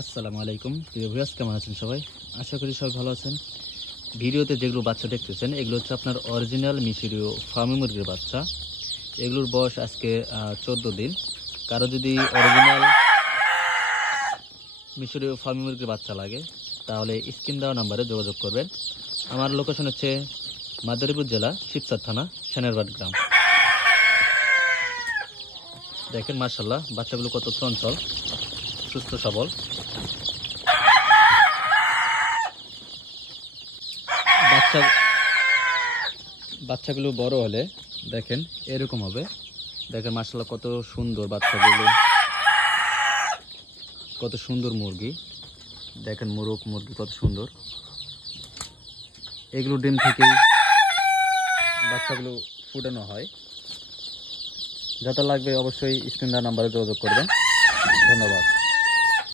আসসালামু আলাইকুম প্রিয় ভিউয়ার্স, কেমন আছেন সবাই? আশা করি সবাই ভালো আছেন। ভিডিওতে যেগুলো বাচ্চা দেখতেছেন এগুলো হচ্ছে আপনার অরিজিনাল মিশরীয় ফার্মি মুরগির বাচ্চা। এগুলোর বয়স আজকে 14 দিন। কারো যদি অরিজিনাল মিশরীয় ফার্মি মুরগির বাচ্চা লাগে তাহলে স্ক্রিন দেওয়া নাম্বারে যোগাযোগ করবেন। আমার লোকেশন হচ্ছে মাদারীপুর জেলা শিবচর থানা সেনেরবাট গ্রাম। দেখেন মাশাআল্লাহ বাচ্চাগুলো কত চঞ্চল, সুস্থ সবল। বাচ্চা বাচ্চাগুলো বড় হলে দেখেন এরকম হবে। দেখেন মাশাআল্লাহ কত সুন্দর বাচ্চাগুলো, কত সুন্দর মুরগি। দেখেন মুরগ মুরগি কত সুন্দর। এগুলো ডিম থেকেই বাচ্চাগুলো ফুটানো হয়। যাতে লাগবে অবশ্যই স্ক্রিন নাম্বারে যোগাযোগ করবেন। ধন্যবাদ।